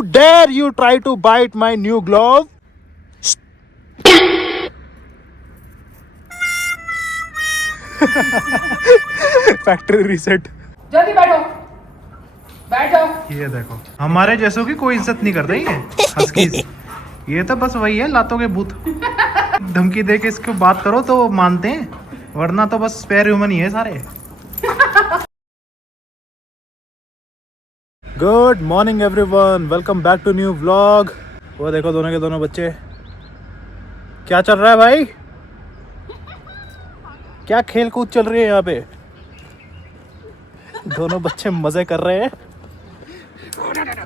How dare you try to bite my new glove? Factory reset. जल्दी बैठो, बैठो। ये देखो हमारे जैसों की कोई इज्जत नहीं कर रही है हस्कीज। ये तो बस वही है लातों के भूत। धमकी दे के इसको बात करो तो मानते हैं, वरना तो बस स्पेयर ह्यूमन ही है सारे। Good morning everyone, welcome back to new vlog. वो देखो दोनों के दोनों बच्चे, क्या चल रहा है भाई? क्या खेल कूद चल रही है यहाँ पे? दोनों बच्चे मजे कर रहे हैं।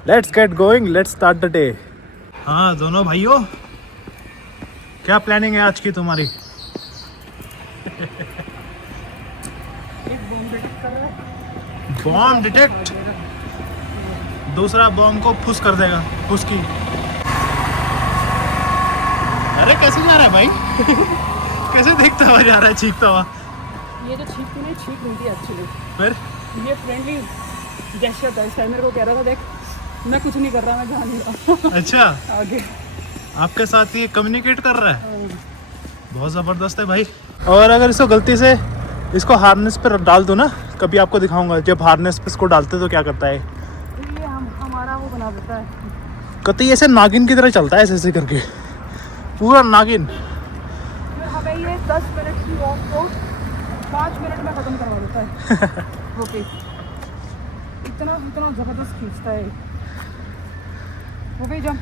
Let's get going, let's start the day. हाँ दोनों भाइयों, क्या प्लानिंग है आज की तुम्हारी? एक बॉम्ब डिटेक्ट कर रहा है। बॉम्ब डिटेक्ट, दूसरा बॉम्ब को फुस कर देगा, फुस की। अरे कैसे जा रहा है भाई? कैसे देखता हुआ जा रहा है, चीखता हुआ? ये जो छींक नहीं छींक नहीं थी एक्चुअली, फिर ये फ्रेंडली जेस्चर था। इस टाइम मेरे को कह रहा था देख मैं कुछ नहीं कर रहा, मैं जा नहीं रहा। अच्छा, आगे आपके साथ ये कम्युनिकेट कर रहा है, बहुत ज़बरदस्त है भाई। और अगर इसको गलती से इसको हार्नेस पर डाल दो ना, कभी आपको दिखाऊंगा जब हार्नेस पे इसको डालते तो क्या करता है। ये हमारा वो बना देता है, कतई ऐसे नागिन की तरह चलता है, ऐसे ऐसे करके पूरा नागिन। फिर हमें ये 10 मिनट की वॉक को 5 मिनट में ख़त्म करवा देता है। ओके, इतना इतना ज़बरदस्त खींचता है वो भी। जंप,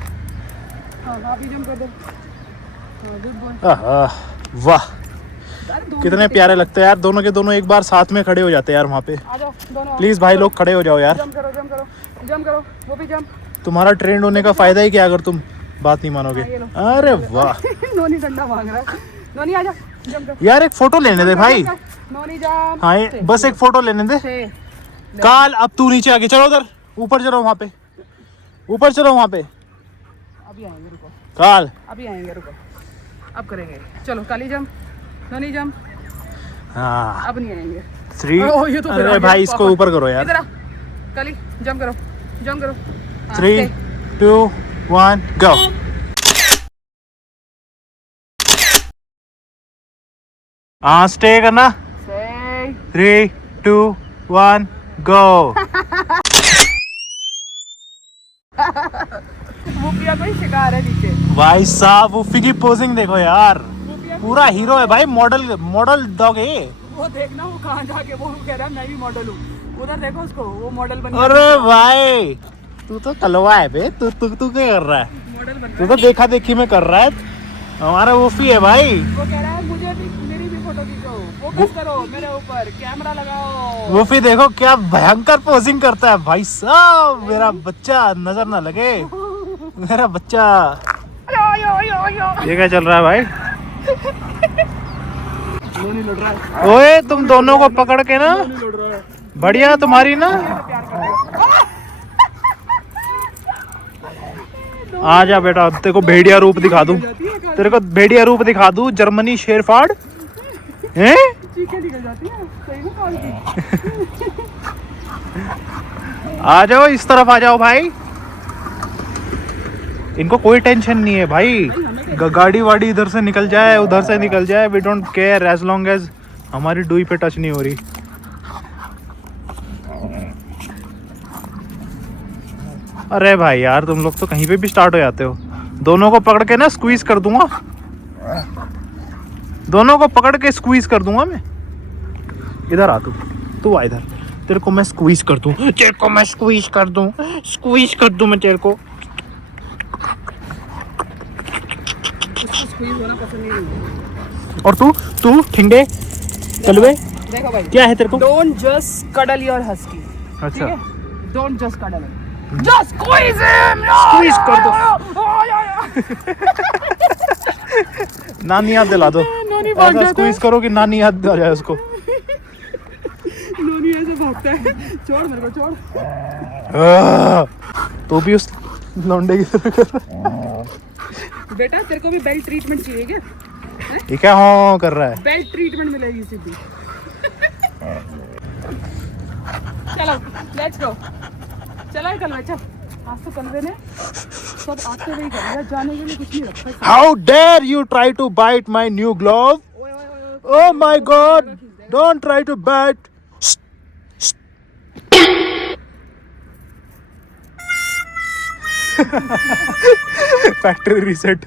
हाँ आप भी जंप कर दो। Good boy. वाह, कितने प्यारे लगते हैं यार, दोनों के दोनों एक बार साथ में खड़े हो जाते हैं यार वहाँ पे। आ जाओ दोनों, प्लीज भाई लोग खड़े हो जाओ यार। जंप करो जंप करो जंप करो, वो भी जंप। तुम्हारा ट्रेंड होने का फायदा ही क्या अगर तुम बात नहीं मानोगे। अरे वाह, नोनी डंडा मांग रहा है। नोनी आजा, जंप कर। यार एक फोटो लेने दे भाई। नोनी जंप। हाँ बस एक फोटो लेने दे। काल अब तू नीचे आके चलो, उधर ऊपर चलो, वहाँ पे ऊपर चलो, वहाँ पे। अभी आएंगे, रुको। काल अभी आएंगे, रुको। अब करेंगे, चलो काली जंप, नोनी जंप। हाँ अब नहीं आएंगे। 3। ये तो अरे भाई इसको ऊपर करो यार। इधर आ काली, जंप करो जंप करो। 3, 2, 1 गो। हाँ स्टे करना। 3, 2, 1 गो। मुखिया कोई शिकार है नीचे। भाई साहब उफी की पोजिंग देखो यार, पूरा हीरो है भाई, मॉडल मॉडल डॉग है। वो देखना वो कहाँ जाके वो कह रहा है मैं भी मॉडल हूँ। उधर देखो उसको, वो मॉडल बन अरे भाई तू तो कलवा है बे, तू तू तू क्या कर रहा है? मॉडल बन तू तो देखा देखी में कर रहा है। हमारा उफी है भाई। वो कह रहा है मुझे भी, मेरी भी फोटो खींचो, फोकस करो मेरे ऊपर, कैमरा लगाओ। उफी देखो क्या भयंकर पोजिंग करता है भाई साहब। मेरा बच्चा नजर ना लगे, मेरा बच्चा। ये क्या चल रहा है भाई? नोनी लड़ रहा है। ओए तुम दोनों को पकड़ के ना, नोनी लड़ रहा है। बढ़िया तुम्हारी ना। प्यार कर रहा है। आ जा बेटा, तेरे को भेड़िया रूप दिखा दूं, तेरे को भेड़िया रूप दिखा दूं, जर्मनी शेरफाड़ हैं। चीखें निकल जाती हैं सही में कॉल की। आ जाओ इस तरफ आ जाओ भाई, इनको कोई टेंशन नहीं है भाई। गाड़ी वाड़ी इधर से निकल जाए उधर से निकल जाए, we don't care as long as हमारी डुई पे टच नहीं हो रही। अरे भाई यार तुम लोग तो कहीं पे भी स्टार्ट हो जाते हो। दोनों को पकड़ के ना स्क्वीज कर दूंगा, दोनों को पकड़ के स्क्वीज कर दूंगा मैं। इधर आ तू आ इधर, तेरे को मैं स्क्वीज कर दूं, तेरे को मैं स्क्वीज कर दूं, स्क्वीज कर दूं मैं तेरे को। इसको स्क्वीज होना पसंद नहीं है। और तू ठिंडे कलवे देखो भाई क्या है तेरे को? Don't just cuddle your husky. अच्छा don't just cuddle, just squeeze him. Squeeze कर दो। नानी याद दिला दो, नोनी भाग ऐसा जाता स्क्वीज करो कि नानी याद आ जाए उसको। नोनी ऐसे भागता है। छोड़ मेरे को, छोड़। तो भी उस लौंडे की तरह कर रहा बेटा तेरे को भी बेल्ट ट्रीटमेंट चाहिए क्या? है। ये क्या हाँ कर रहा है? बेल्ट ट्रीटमेंट मिलेगी सीधी। चलो लेट्स गो, चलो कल चल आज तो कलवे ने सब आते हुए ही कर दिया, जाने के लिए कुछ नहीं रखा है। How dare you try to bite my new glove, oh my god, don't try to bite. Factory reset.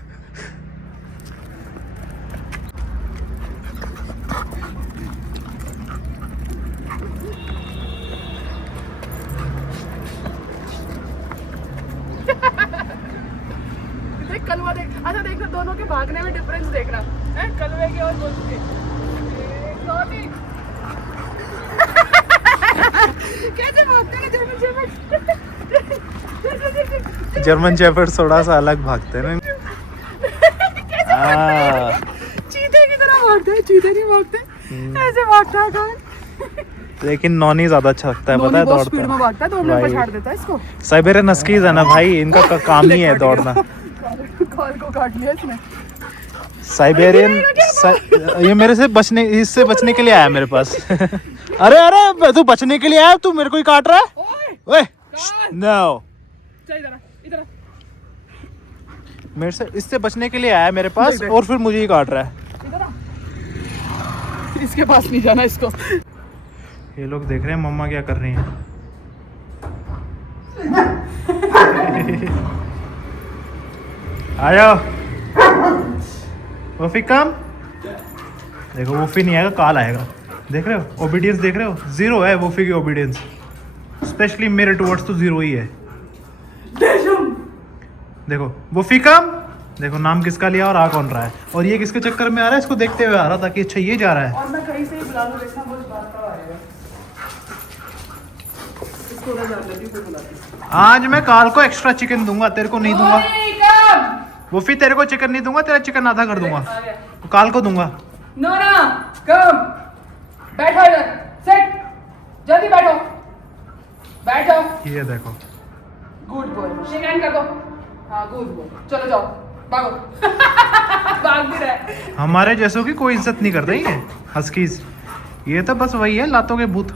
देख कलवा देख, अच्छा देखना दोनों के भागने में डिफरेंस देखना है, कलवे के और गोलू के। कैसे भागते हैं जर्मन शेफर्ड। जर्मन शेफर्ड थोड़ा सा अलग भागते हैं ना। चीते की तरह भागते हैं, चीते नहीं भागते, ऐसे भागता है कौन। लेकिन नॉनी ज्यादा अच्छा लगता है, पता है, बहुत स्पीड में दौड़ता भागता है, दौड़ने पर छाड़ देता है इसको। साइबेरियन हस्कीज है ना भाई, इनका काम ही है दौड़ना। कॉल को काट लिया इसने। साइबेरियन ये मेरे से बचने, इससे बचने के लिए आया मेरे पास। अरे अरे तू बचने के लिए आया, तू मेरे को ही काट रहा है। ओए नो, चल इधर इधर। मेरे से, इससे बचने के लिए आया मेरे पास और फिर मुझे ही काट रहा है। इसके पास नहीं जाना इसको। ये लोग देख रहे हैं मम्मा क्या कर रही हैं। आ जाओ वोफी, कम। देखो वोफी नहीं आएगा, काल आएगा। देख रहे हो ओबीडियंस, देख रहे हो, जीरो है वोफी की ओबीडियंस, स्पेशली मेरे टुवर्ड्स तो जीरो ही है। देखो वोफी कम, देखो नाम किसका लिया और आ कौन रहा है, और ये किसके चक्कर में आ रहा है, इसको देखते हुए आ रहा था कि अच्छा ये जा रहा है। और मैं कहीं से ही बुला लूं, देखना बहुत बात का आएगा। इसको उधर जाने दे, फिर बुलाती हूं। आज मैं काल को एक्स्ट्रा चिकन दूंगा, तेरे को नहीं दूंगा। वो फिर तेरे को चिकन नहीं दूंगा, तेरा चिकन आधा कर दूंगा, काल को दूंगा। नोना कम, बैठो इधर, सेट, जल्दी बैठो, बैठो। ये देखो गुड बॉय, शेक हैंड कर दो। हाँ गुड बॉय, चलो जाओ, भागो। भाग भी रहे। हमारे जैसों की कोई इज्जत नहीं करते ये हस्कीज, ये तो बस वही है लातों के भूत।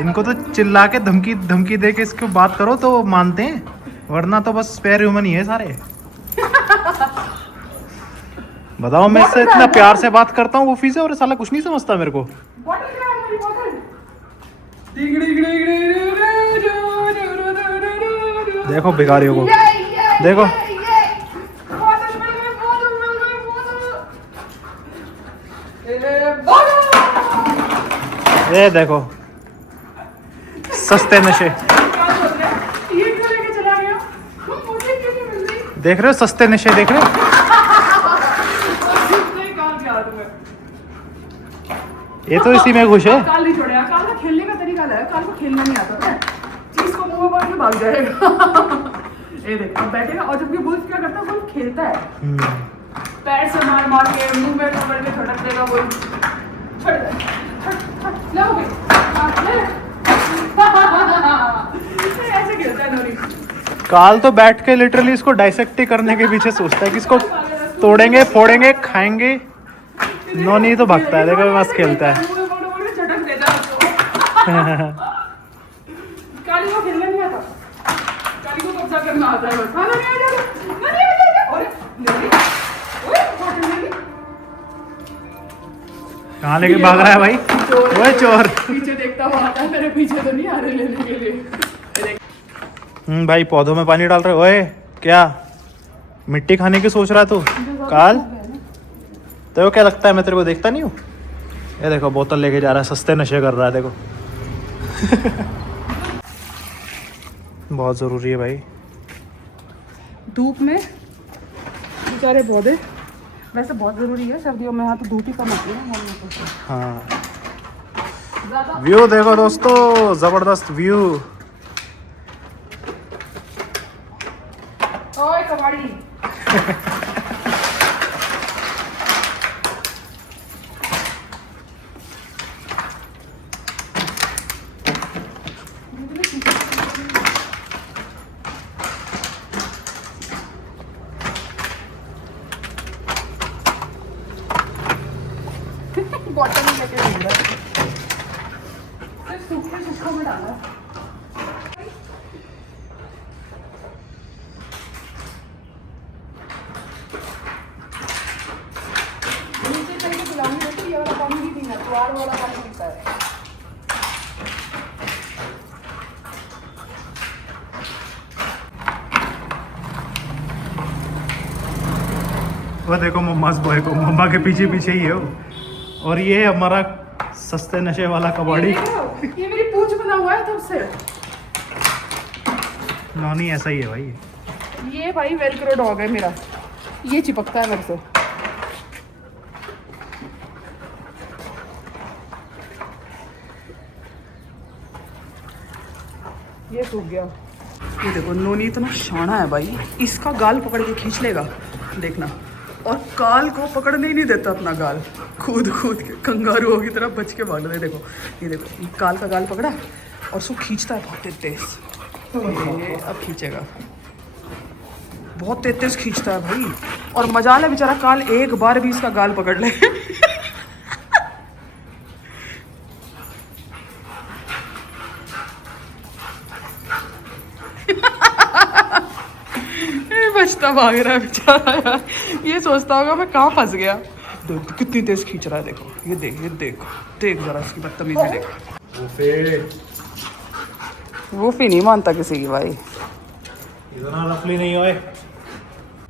इनको तो चिल्ला के धमकी धमकी दे के इसको बात करो तो मानते हैं, वरना तो बस स्पेयर ह्यूमन ही है सारे। बताओ, मैं इससे इतना प्यार से बात करता हूँ वोफी से, और साला कुछ नहीं समझता मेरे को। बॉटल क्या है मेरी बॉटल? देखो भिखारियों को, देखो ये देखो सस्ते नशे, देख रहे हो सस्ते नशे, देख रहे हो। ये तो इसी में खुश है। काल नहीं छोड़ेगा, काल का खेलने का तरीका अलग है, काल को खेलना नहीं आता है, चीज को मुंह में पकड़ के भाग जाएगा। ये देख अब बैठेगा, और जब ये बुल्फ क्या करता है, बुल्फ खेलता है, पैर से मार मार के मुंह में पकड़ के झटक देगा, वो छोड़ दे, ले हो गई, ले ऐसे खेलता है नोरी। काल तो बैठ के लिटरली इसको डाइसेक्ट ही करने के पीछे सोचता है कि इसको तोड़ेंगे फोड़ेंगे खाएंगे। नॉनी तो भागता है, देखो मस्त खेलता है। झटक देता है उसको। काली को खेलना नहीं आता, काली को कब्जा करना आता है बस। हाँ नहीं आ जा, नहीं आ जा। ओए नहीं, ओए बॉटल नहीं। कहाँ लेके भाग रहा है भाई? ओए चोर। पीछे देखता हुआ आता है, मेरे पीछे तो नहीं आ रहे लेने के लिए। भाई पौधों में पानी डाल रहे हो? ओए क्या मिट्टी खाने की सोच रहा तू काल? तो क्या लगता है मैं तेरे को देखता नहीं हूँ? ये देखो बोतल लेके जा रहा है, सस्ते नशे कर रहा है, देखो। बहुत ज़रूरी है भाई धूप में बेचारे पौधे, वैसे बहुत ज़रूरी है सर्दियों में, यहाँ तो धूप ही कम आती है ना। हाँ व्यू देखो दोस्तों, ज़बरदस्त व्यू। ओए कबाड़ी। बॉटल में लेके घूम रहा है, सिर्फ सूखे सूखों में डाला। बाहर वाला पानी पीता है। वो देखो मम्मास बॉय को, मम्मा के पीछे पीछे ही है वो। और ये हमारा सस्ते नशे वाला कबाड़ी। ये मेरी पूंछ बना हुआ है तब से। नॉनी ऐसा ही है भाई। ये भाई वेलक्रो डॉग है मेरा, ये चिपकता है मेरे से। ये सूख गया। ये देखो नोनी इतना शाना है भाई, इसका गाल पकड़ के खींच लेगा, देखना। और काल को पकड़ने ही नहीं देता अपना गाल, कूद कूद के कंगारुओं की तरह बच के भाग रहे। देखो ये देखो, ये काल का गाल पकड़ा और उसको खींचता है बहुत तेज। ये अब खींचेगा, बहुत तेज तेज खींचता है भाई। और मजाल है बेचारा काल एक बार भी इसका गाल पकड़ ले। बचता भाग रहा है बेचारा यार, ये सोचता होगा मैं कहाँ फंस गया। कितनी तेज खींच रहा है, देखो ये देख, ये देख देख जरा इसकी बदतमीजी देख। वो भी नहीं मानता किसी की भाई, इतना रफली नहीं होए।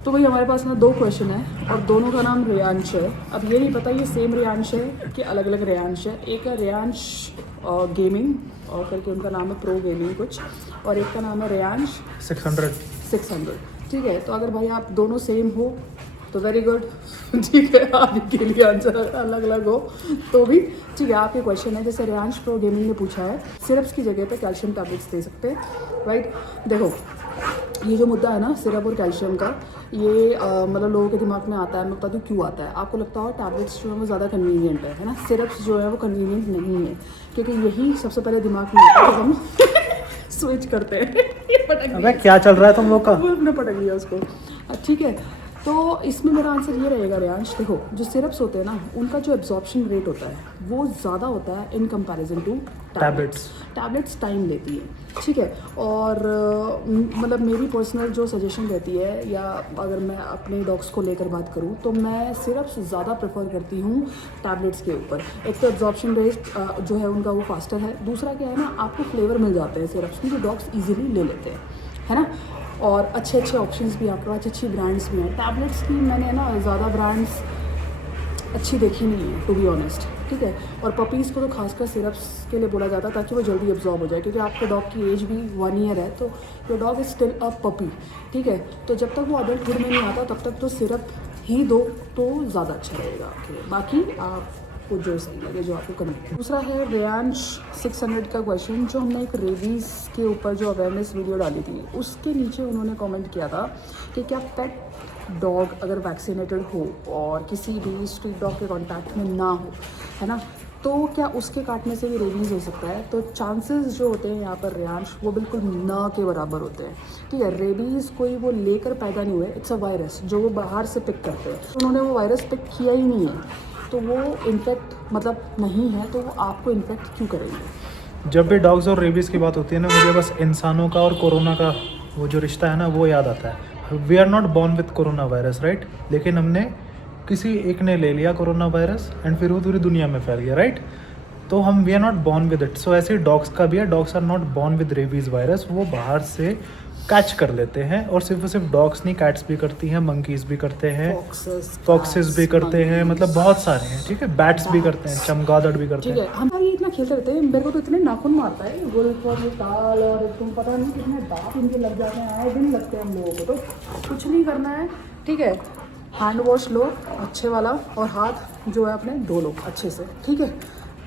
तो भाई हमारे पास ना 2 क्वेश्चन है और दोनों का नाम रियांश है। अब ये नहीं पता ये सेम रियांश है कि अलग अलग रियांश है। एक है रियांश गेमिंग और करके उनका नाम है प्रो गेमिंग कुछ, और एक का नाम है रियांश 600। ठीक है, तो अगर भाई आप दोनों सेम हो तो वेरी गुड। ठीक है, आपके लिए आंसर अलग अलग हो तो भी ठीक है। आपके क्वेश्चन है, जैसे रियांश प्रो गेमिंग ने पूछा है सिरप्स की जगह पे कैल्शियम टैबलेट्स दे सकते हैं, राइट। देखो ये जो मुद्दा है ना सिरप और कैल्शियम का, ये मतलब लोगों के दिमाग में आता है, मैं बता दूँ क्यों आता है। आपको लगता हो टैबलेट्स जो है वो ज़्यादा कन्वीनियंट है ना, सिरप्स जो है वो कन्वीनियंट नहीं है, क्योंकि यही सबसे पहले दिमाग में आता है जब हम स्विच करते हैं। अबे क्या चल रहा है तुम लोग का? हमने पटक लिया उसको। ठीक है, तो इसमें मेरा आंसर ये रहेगा रियांश। देखो जो सिरप्स होते हैं ना, उनका जो एब्जॉर्प्शन रेट होता है वो ज़्यादा होता है in comparison to tablets. Tablets time लेती है, ठीक है। और मतलब मेरी पर्सनल जो सजेशन रहती है, या अगर मैं अपने डॉग्स को लेकर बात करूँ तो मैं सिरप्स ज़्यादा प्रेफर करती हूँ टैबलेट्स के ऊपर। एक तो एब्जॉर्प्शन रेट जो है उनका वो फास्टर है, दूसरा क्या है ना, आपको फ्लेवर मिल जाते हैं सिरप्स में जो डॉग्स ईजिली ले लेते हैं, है ना। और अच्छे अच्छे ऑप्शंस भी आपके पास, अच्छी ब्रांड्स भी हैं। टैबलेट्स की मैंने ना ज़्यादा ब्रांड्स अच्छी देखी नहीं है टू बी ऑनेस्ट, ठीक है। और पपीज़ को तो खासकर सिरप्स के लिए बोला जाता है ताकि वो जल्दी एब्जॉर्ब हो जाए, क्योंकि आपके डॉग की एज भी 1 ईयर है, तो your dog is still a puppy, ठीक है। तो जब तक वो अडल्टहुड में नहीं आता तब तक तो सिरप ही दो तो ज़्यादा अच्छा रहेगा आपके लिए। बाकी आपको जो सही लगे, जो आपको करना। दूसरा है रियांश 600 का क्वेश्चन, जो हमने एक रेबीज़ के ऊपर जो अवेयरनेस वीडियो डाली थी उसके नीचे उन्होंने कमेंट किया था कि क्या पेट डॉग अगर वैक्सीनेटेड हो और किसी भी स्ट्रीट डॉग के कांटेक्ट में ना हो, है ना, तो क्या उसके काटने से भी रेबीज़ हो सकता है। तो चांसेस जो होते हैं यहाँ पर रियांश वो बिल्कुल ना के बराबर होते हैं, ठीक है। रेबीज़ कोई वो लेकर पैदा नहीं हुए, इट्स अ वायरस जो वो बाहर से पिक करते हैं। तो उन्होंने वो वायरस पिक किया ही नहीं है, तो वो इन्फेक्ट मतलब नहीं है, तो वो आपको इन्फेक्ट क्यों करेंगे। जब भी डॉग्स और रेबीज़ की बात होती है ना, मुझे बस इंसानों का और कोरोना का वो जो रिश्ता है ना वो याद आता है। We are not born with corona virus, right. लेकिन हमने किसी एक ने ले लिया कोरोना वायरस एंड फिर वो पूरी दुनिया में फैल गया, राइट। तो हम we are not born with it. So ऐसे ही डॉग्स का भी है, dogs are not born with rabies virus, वो बाहर से कैच कर लेते हैं। और सिर्फ डॉग्स नहीं, कैट्स भी करती हैं, मंकीज़ भी करते हैं, फॉक्सेस भी करते हैं, मतलब बहुत सारे हैं, ठीक है। बैट्स भी करते हैं, चमगादड़ भी करते हैं, ठीक है। हम ये इतना खेलते रहते हैं, मेरे को तो इतने नाखून मारता है गुल्फ और ये ताल, और तुम पता नहीं कितने दांत इनके लग जाते हैं, आए दिन लगते हैं हम लोगों को। तो कुछ नहीं करना है, ठीक है। हैंड वॉश लो अच्छे वाला और हाथ जो है अपने धो लो अच्छे से, ठीक है।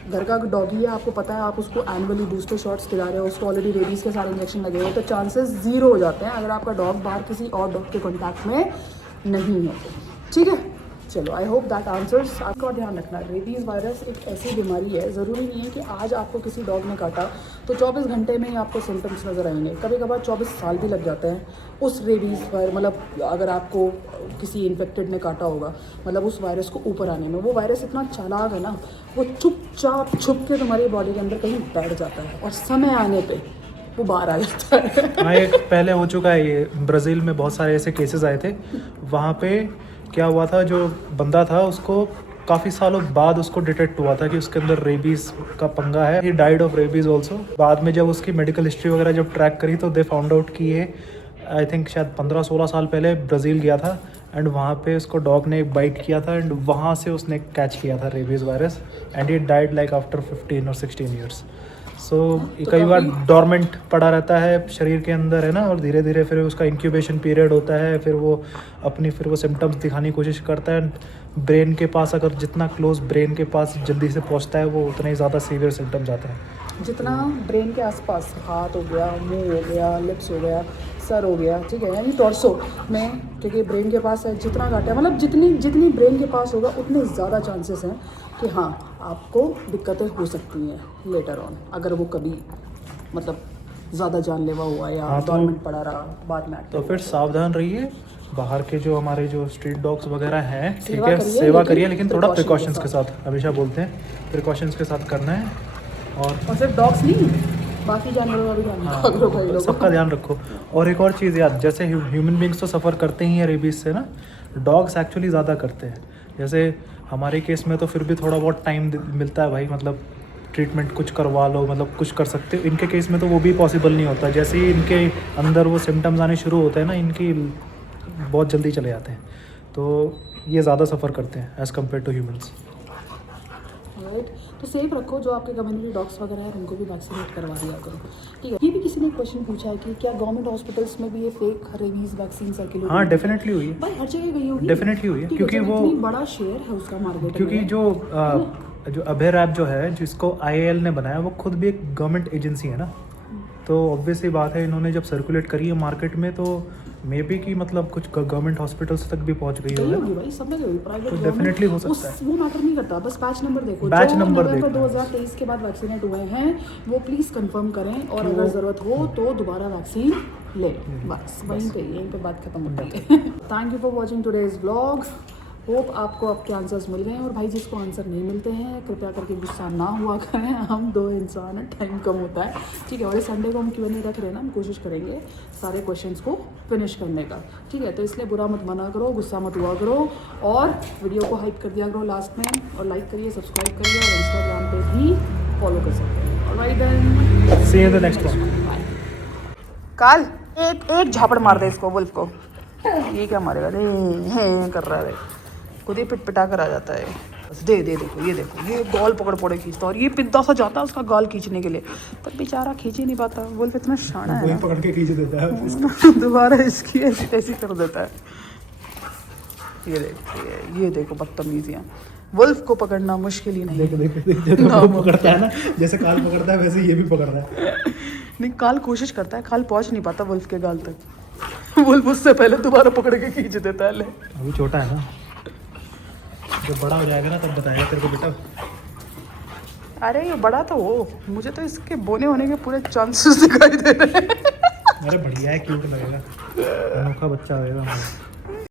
घर का डॉगी है, आपको पता है, आप उसको एनुअली बूस्टर शॉट्स दिला रहे हो, उसको ऑलरेडी रेबीज़ के सारे इंजेक्शन लगे हुए, तो चांसेस 0 हो जाते हैं अगर आपका डॉग बाहर किसी और डॉग के कॉन्टैक्ट में नहीं है, ठीक है। चलो, आई होप दैट आंसर्स। आपका ध्यान रखना, रेबीज़ वायरस एक ऐसी बीमारी है, ज़रूरी नहीं है कि आज आपको किसी डॉग ने काटा तो 24 घंटे में ही आपको सिम्टम्स नज़र आएंगे। कभी कभार 24 साल भी लग जाते हैं उस रेबीज़ वायरस, मतलब अगर आपको किसी इन्फेक्टेड ने काटा होगा, मतलब उस वायरस को ऊपर आने में। वो वायरस इतना चालाक है ना, वो चुपचाप छुप के तुम्हारी बॉडी के अंदर कहीं बैठ जाता है और समय आने पर वो बाहर आ जाता है। हाँ, एक पहले हो चुका है ये, ब्राज़ील में बहुत सारे ऐसे केसेस आए थे। वहाँ पे क्या हुआ था, जो बंदा था उसको काफ़ी सालों बाद उसको डिटेक्ट हुआ था कि उसके अंदर रेबीज़ का पंगा है। He died of rabies also. बाद में जब उसकी मेडिकल हिस्ट्री वगैरह जब ट्रैक करी तो दे फाउंड आउट कि ये आई थिंक शायद 15-16 साल पहले ब्राज़ील गया था एंड वहाँ पे उसको डॉग ने बाइट किया था एंड वहाँ से उसने कैच किया था rabies virus and he died like after 15 और 16 ईयर्स। सो कई बार डोरमेंट पड़ा रहता है शरीर के अंदर, है ना, और धीरे धीरे फिर उसका इंक्यूबेशन पीरियड होता है, फिर वो सिम्टम्स दिखाने की कोशिश करता है। ब्रेन के पास अगर जितना क्लोज ब्रेन के पास जल्दी से पहुंचता है वो उतने ही ज़्यादा सीवियर सिम्टम्स आते हैं। जितना ब्रेन के आसपास, हाथ हो गया, मुंह हो गया, लिप्स हो गया, सर हो गया, ठीक है, यानी टॉर्सो में, क्योंकि ब्रेन के पास है, जितना घाटा है, मतलब जितनी ब्रेन के पास होगा उतने ज़्यादा चांसेस हैं कि हाँ आपको दिक्कतें हो सकती हैं लेटर ऑन, अगर वो कभी मतलब ज़्यादा जानलेवा हुआ या डोरमेंट पड़ा रहा बाद में। तो फिर सावधान रहिए। बाहर के जो हमारे जो स्ट्रीट डॉग्स वगैरह हैं, ठीक है, सेवा करिए, लेकिन थोड़ा प्रिकॉशंस के साथ, हमेशा बोलते हैं प्रिकॉशंस के साथ करना है। और सिर्फ डॉग्स नहीं, बाकी जानवरों का भी ध्यान रखो भाई लोगों। सबका ध्यान रखो। और एक और चीज़ याद, जैसे ह्यूमन बींग्स तो सफ़र करते ही हैं रेबीज़ से ना, डॉग्स एक्चुअली ज़्यादा करते हैं। जैसे हमारे केस में तो फिर भी थोड़ा बहुत टाइम मिलता है भाई, मतलब ट्रीटमेंट कुछ करवा लो, मतलब कुछ कर सकते हो। इनके केस में तो वो भी पॉसिबल नहीं होता। जैसे ही इनके अंदर वो सिम्टम्स आने शुरू होते हैं ना, इनकी बहुत जल्दी चले जाते हैं, तो ये ज़्यादा सफ़र करते हैं as compare to humans. Right, तो सेफ रखो। जो आपके कम्युनिटी डॉग्स वगैरह हैं उनको भी वैक्सीनेट करवा दिया करो, ठीक है। ये भी किसी ने क्वेश्चन पूछा है कि क्या गवर्नमेंट हॉस्पिटल्स में भी ये फेक रेबीज वैक्सीन सर्कुलेट? हाँ, डेफिनेटली हुई है भाई, हर जगह गई होगी, डेफिनेटली हुई है, क्योंकि वो इतनी बड़ा शेयर है उसका मार्केट। क्योंकि जो अभय ऐप जो है, जिसको IAL ने बनाया, वो खुद भी एक गवर्नमेंट एजेंसी है ना, तो ऑब्वियस ही बात है इन्होंने जब सर्कुलेट करी है मार्केट में तो मे बी कि मतलब कुछ गवर्नमेंट हॉस्पिटल्स तक भी पहुंच गई होगी भाई, सब में गई, प्राइवेट तो डेफिनेटली हो सकता है। वो मैटर नहीं करता, बस बैच नंबर देखो। बैच नंबर देखो 2023 के बाद वैक्सीनेट हुए हैं वो प्लीज़ कंफर्म करें, और अगर ज़रूरत हो तो दोबारा वैक्सीन ले, बस वहीं पे बात खत्म होती है। Thank you for watching today's vlog. Hope आपको आपके आंसर्स मिल गए हैं, और भाई जिसको आंसर नहीं मिलते हैं कृपया करके गुस्सा ना हुआ करें, हम 2 इंसान हैं, टाइम कम होता है, ठीक है। और इस संडे को हम Q&A रख रहे हैं ना, हम कोशिश करेंगे सारे क्वेश्चंस को फिनिश करने का, ठीक है। तो इसलिए बुरा मत मना करो, गुस्सा मत हुआ करो, और वीडियो को हाइप कर दिया करो लास्ट में, और लाइक करिए, सब्सक्राइब करिए, और इंस्टाग्राम पे भी फॉलो कर सकते हैं। Alright then, see you in the next one. काल एक झापड़ मार दे इसको, वुल्फ को। ये क्या मारेगा? नहीं कर रहा है, खुद ही पिटपिटा कर आ जाता है। बस दे देखो, ये गाल पकड़ खींचता है, और ये पिद्दा सा जाता है उसका गाल खींचने के लिए, पर बेचारा खींच ही नहीं पाता। वुल्फ इतना शाना है, वही पकड़ के खींच देता है दोबारा इसकी ऐसी कर देता है। ये देखो बदतमीजियाँ। वुल्फ को पकड़ना मुश्किल ही नहीं। देख पकड़ता है ना, जैसे काल पकड़ता है वैसे ये भी पकड़ रहा है। नहीं, काल कोशिश करता है, काल पहुंच नहीं पाता वुल्फ के गाल तक। वुल्फ उससे पहले दोबारा पकड़ के खींच देता है। ले, अभी छोटा है ना, जब बड़ा हो जाएगा ना तब बताएगा तेरे को बेटा। अरे ये बड़ा तो हो, मुझे तो इसके बोने होने के पूरे चांसेस दिखाई दे रहे हैं। अरे बढ़िया है, क्यूट लगेगा, अनोखा बच्चा होगा।